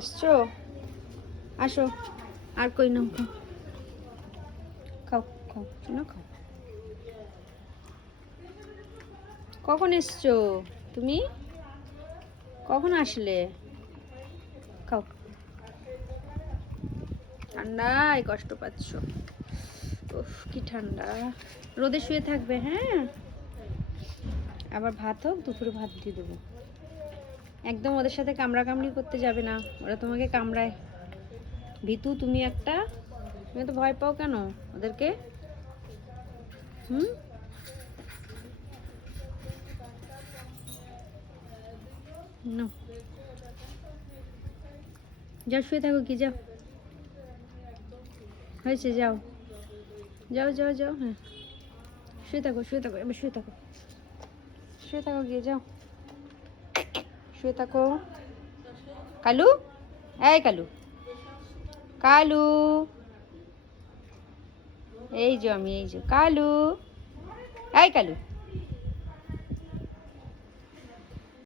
এসছো? আসো, আর কই নাও, খাও খাও শোনো খাও। কখন এসছো তুমি? কখন আসলে? খাও। ঠান্ডায় কষ্ট পাচ্ছ? উফ কি ঠান্ডা। রোদে শুয়ে থাকবে, হ্যাঁ? আবার ভাত হোক, দুপুরে ভাত দিয়ে দেবো। একদম ওদের সাথে কামড়াকামড়ি করতে যাবে না, ওরা তোমাকে কামড়ায়। ভিতু তুমি একটা, তুমি তো ভয় পাও কেন ওদেরকে? হুম? না, যাও শুয়ে থাকো, কি যাও, হয়েছে যাও যাও যাও যাও। হ্যাঁ শুয়ে থাকো, শুয়ে থাকো, এবার শুয়ে থাকো, শুয়ে থাকো, গিয়ে যাও শুয়ে থাকো। কালু, এই কালু, কালু, এই যে আমি, এই যে কালু, এই কালু।